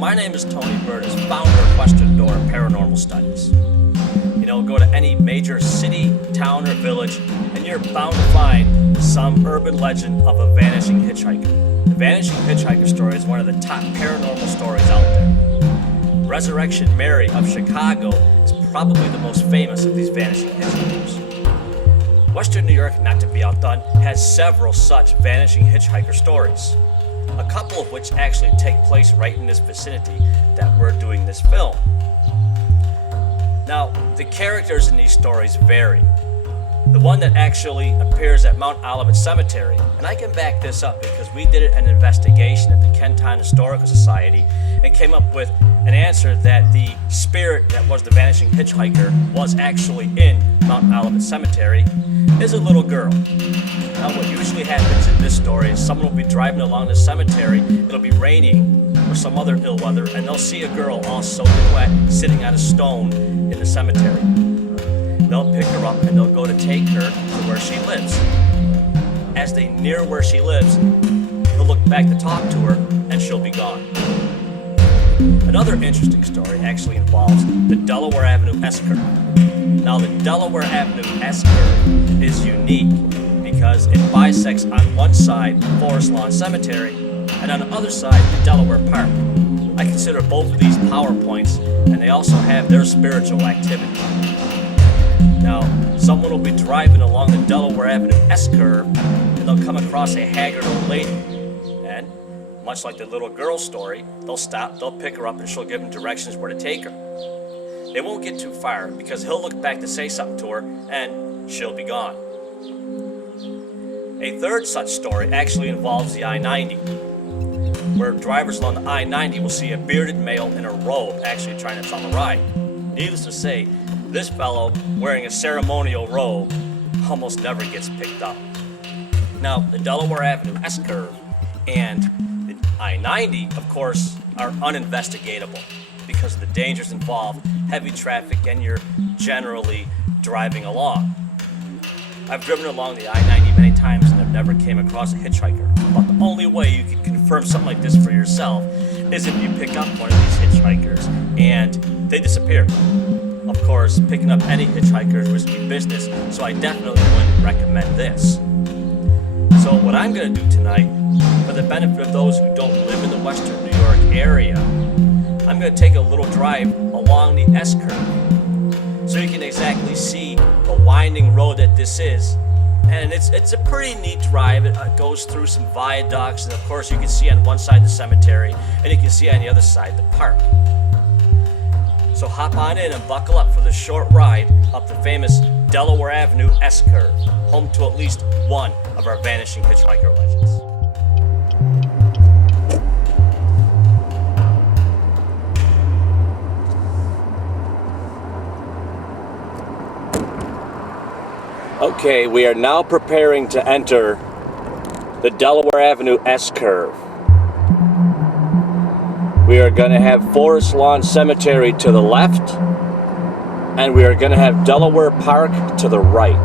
my name is Tony Burtis, founder of Western Door Paranormal Studies. Go to any major city, town, or village, and you're bound to find some urban legend of a vanishing hitchhiker. The vanishing hitchhiker story is one of the top paranormal stories out there. Resurrection Mary of Chicago is probably the most famous of these vanishing hitchhikers. Western New York, not to be outdone, has several such vanishing hitchhiker stories. A couple of which actually take place right in this vicinity that we're doing this film. Now, the characters in these stories vary. The one that actually appears at Mount Olivet Cemetery, and I can back this up because we did an investigation at the Kenton Historical Society and came up with an answer that the spirit that was the vanishing hitchhiker was actually in Mount Olivet Cemetery, is a little girl. Now, what usually happens in this story is someone will be driving along the cemetery, it'll be raining or some other ill weather, and they'll see a girl all soaking wet sitting on a stone in the cemetery. They'll pick her up and they'll go to take her to where she lives. As they near where she lives, they'll look back to talk to her and she'll be gone. Another interesting story actually involves the Delaware Avenue S-curve. Now, the Delaware Avenue S-curve is unique because it bisects on one side Forest Lawn Cemetery and on the other side the Delaware Park. I consider both of these power points, and they also have their spiritual activity. Now, someone will be driving along the Delaware Avenue S-curve and they'll come across a haggard old lady. And much like the little girl story, they'll stop, they'll pick her up, and she'll give them directions where to take her. They won't get too far because he'll look back to say something to her and she'll be gone. A third such story actually involves the I-90, where drivers along the I-90 will see a bearded male in a robe actually trying to sell a ride. Needless to say, this fellow wearing a ceremonial robe almost never gets picked up. Now, the Delaware Avenue S-curve and the I-90, of course, are uninvestigatable because of the dangers involved, heavy traffic, and you're generally driving along. I've driven along the I-90 many times and I've never came across a hitchhiker. But the only way you can confirm something like this for yourself is if you pick up one of these hitchhikers and they disappear. Of course, picking up any hitchhiker is risky business, so I definitely wouldn't recommend this. So what I'm going to do tonight, for the benefit of those who don't live in the Western New York area, I'm going to take a little drive along the S-curve so you can exactly see the winding road that this is. And it's a pretty neat drive. It goes through some viaducts, and of course you can see on one side the cemetery, and you can see on the other side the park. So hop on in and buckle up for this short ride up the famous Delaware Avenue S-curve, home to at least one of our vanishing hitchhiker legends. Okay, we are now preparing to enter the Delaware Avenue S-curve. We are going to have Forest Lawn Cemetery to the left, and we are going to have Delaware Park to the right.